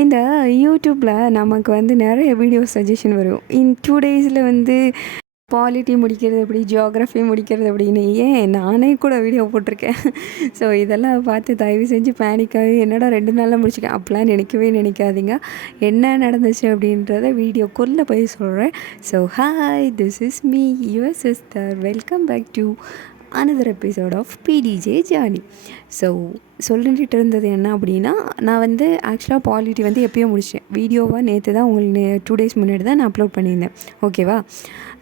இந்த யூடியூப்பில் நமக்கு வந்து நிறைய வீடியோ சஜஷன் வரும். இன் 2 டேஸில் வந்து பாலிட்டி முடிக்கிறது எப்படி, ஜியோகிராஃபி முடிக்கிறது அப்படின்னு ஏன் நானே கூட வீடியோ போட்டிருக்கேன். ஸோ இதெல்லாம் பார்த்து தயவு செஞ்சு பேனிக்காகி என்னடா 2 நாளில் முடிச்சிருக்கேன் அப்படிலாம் நினைக்காதீங்க. என்ன நடந்துச்சு அப்படின்றத வீடியோக்குள்ளே போய் சொல்கிறேன். So hi, this is me your sister. Welcome back to another episode of PDJ Journey. ஸோ சொல்லிட்டு இருந்தது என்ன அப்படின்னா, நான் வந்து ஆக்சுவலாக பாலிட்டி வந்து எப்போயோ முடிச்சேன். வீடியோவாக நேற்று தான் உங்களுக்கு 2 டேஸ் முன்னாடி தான் நான் அப்லோட் பண்ணியிருந்தேன். ஓகேவா?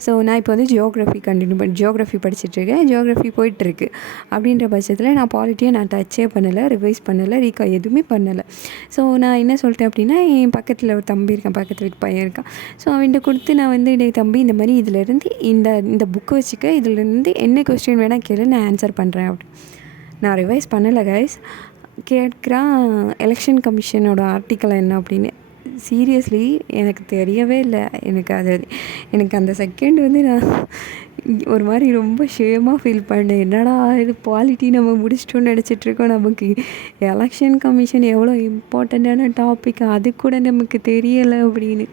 ஸோ நான் இப்போ வந்து ஜியோகிராஃபி படிச்சுட்ருக்கேன். ஜியோகிராஃபி போயிட்டுருக்கு. அப்படின்ற பட்சத்தில் நான் பாலிட்டியை நான் டச்சே பண்ணலை, ரிவைஸ் பண்ணலை, எதுவுமே பண்ணலை. ஸோ நான் என்ன சொல்லிட்டேன் அப்படின்னா, என் பக்கத்தில் ஒரு தம்பி இருக்கான், பக்கத்து வீட்டு பையன் இருக்கான். ஸோ அவன்கிட்ட கொடுத்து நான் வந்து டே தம்பி, இந்த மாதிரி இதிலேருந்து இந்த புக்கை வச்சுக்க, இதிலேருந்து என்ன கொஸ்டின் வேணால் கேளு, நான் ஆன்சர் பண்ணுறேன் அப்படி. நான் ரிவைஸ் பண்ணலை கைஸ். கேட்குறான் எலெக்ஷன் கமிஷனோட ஆர்டிக்கல் என்ன அப்படின்னு. சீரியஸ்லி எனக்கு தெரியவே இல்லை. எனக்கு அந்த செகண்ட் வந்து நான் ஒரு மாதிரி ரொம்ப ஷேமாக ஃபீல் பண்ணேன். என்னடா இது பாலிட்டி நம்ம முடிச்சிட்டோன்னு நினச்சிட்ருக்கோம், நமக்கு எலெக்ஷன் கமிஷன் எவ்வளோ இம்பார்ட்டண்ட்டான டாபிக் அது கூட நமக்கு தெரியலை அப்படின்னு.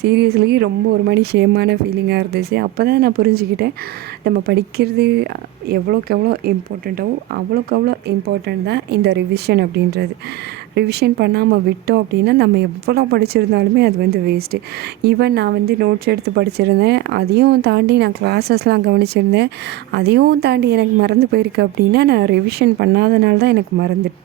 சீரியஸ்லி ரொம்ப ஒரு மாதிரி ஷேமான ஃபீலிங்காக இருந்துச்சு. அப்போ தான் நான் புரிஞ்சுக்கிட்டேன், நம்ம படிக்கிறது எவ்வளோக்கு எவ்வளோ இம்பார்ட்டண்ட்டாகவோ அவ்வளோக்கு அவ்வளோ இம்பார்ட்டண்ட் தான் இந்த ரிவிஷன் அப்படின்றது. ரிவிஷன் பண்ணாமல் விட்டோம் அப்படின்னா நம்ம எவ்வளோ படிச்சிருந்தாலுமே அது வந்து வேஸ்ட்டு. ஈவன் நான் வந்து நோட்ஸ் எடுத்து படிச்சிருந்தேன், அதையும் தாண்டி நான் கிளாஸஸ்லாம் கவனிச்சிருந்தேன், அதையும் தாண்டி எனக்கு மறந்து போயிருக்கு அப்படின்னா நான் ரிவிஷன் பண்ணாதனால தான் எனக்கு மறந்துட்டு.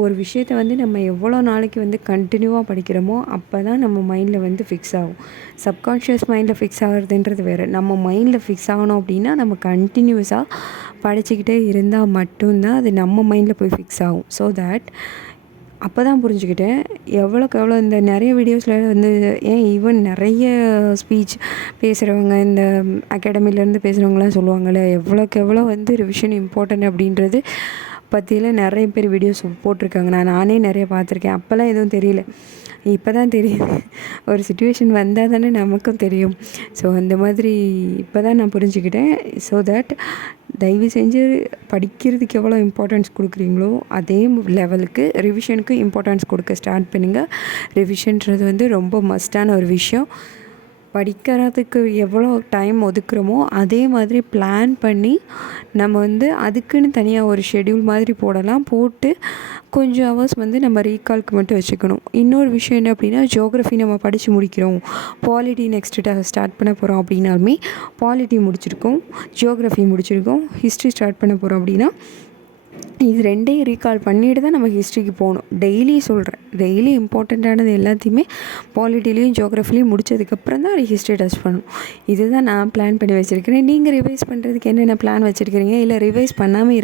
ஒரு விஷயத்தை வந்து நம்ம எவ்வளோ நாளைக்கு வந்து கண்டினியூவாக படிக்கிறோமோ அப்போ தான் நம்ம மைண்டில் வந்து ஃபிக்ஸ் ஆகும். சப்கான்ஷியஸ் மைண்டில் ஃபிக்ஸ் ஆகுறதுன்றது வேறு. நம்ம மைண்டில் ஃபிக்ஸ் ஆகணும் அப்படின்னா நம்ம கண்டினியூஸாக படிச்சுக்கிட்டே இருந்தால் மட்டும்தான் அது நம்ம மைண்டில் போய் ஃபிக்ஸ் ஆகும். ஸோ தேட் அப்போ தான் புரிஞ்சுக்கிட்டேன் எவ்வளோக்கு எவ்வளோ இந்த நிறைய வீடியோஸில் வந்து ஈவன் நிறைய ஸ்பீச் பேசுகிறவங்க, இந்த அகாடமிலேருந்து பேசுகிறவங்களாம் சொல்லுவாங்கள்ல, எவ்வளோக்கு எவ்வளோ வந்து ரிவிஷன் இம்பார்ட்டன்ட் அப்படின்றது பற்றியில் நிறைய பேர் வீடியோஸ் போட்டிருக்காங்க. நானே நிறைய பார்த்துருக்கேன். அப்போல்லாம் எதுவும் தெரியல, இப்போ தான் தெரியுது. ஒரு சுச்சுவேஷன் வந்தால் தானே நமக்கும் தெரியும். ஸோ அந்த மாதிரி இப்போ தான் நான் புரிஞ்சுக்கிட்டேன். ஸோ தட் தயவு செஞ்சு படிக்கிறதுக்கு எவ்வளோ இம்பார்ட்டன்ஸ் கொடுக்குறீங்களோ அதே லெவலுக்கு ரிவிஷனுக்கு இம்பார்ட்டன்ஸ் கொடுக்க ஸ்டார்ட் பண்ணுங்கள். ரிவிஷன்றது வந்து ரொம்ப மஸ்டான ஒரு விஷயம். படிக்கிறதுக்கு எவ்வளோ டைம் ஒதுக்குறோமோ அதே மாதிரி பிளான் பண்ணி நம்ம வந்து அதுக்குன்னு தனியாக ஒரு ஷெட்யூல் மாதிரி போட்டு கொஞ்சம் ஹவர்ஸ் வந்து நம்ம ரீகால்க்கு மட்டும் வச்சுக்கணும். இன்னொரு விஷயம் என்ன அப்படின்னா, ஜியோகிராஃபி நம்ம படித்து முடிக்கிறோம், பாலிட்டி நெக்ஸ்ட்டு ஸ்டார்ட் பண்ண போகிறோம் அப்படின்னாலுமே பாலிட்டி முடிச்சிருக்கோம், ஜியோகிராஃபி முடிச்சிருக்கோம், ஹிஸ்ட்ரி ஸ்டார்ட் பண்ண போகிறோம் அப்படின்னா இது ரெண்டையும் ரீகால் பண்ணிட்டு தான் நம்ம ஹிஸ்ட்ரிக்கு போகணும். டெய்லி இம்பார்ட்டண்ட்டானது எல்லாத்தையுமே பாலிட்டிலையும் ஜியோகிராஃபிலையும் முடித்ததுக்கப்புறம் தான் ஹிஸ்ட்ரி டச் பண்ணணும். இதுதான் நான் பிளான் பண்ணி வச்சுருக்கிறேன். நீங்கள் ரிவைஸ் பண்ணுறதுக்கு என்னென்ன பிளான் வச்சுருக்கிறீங்க, இல்லை ரிவைஸ் பண்ணாமல்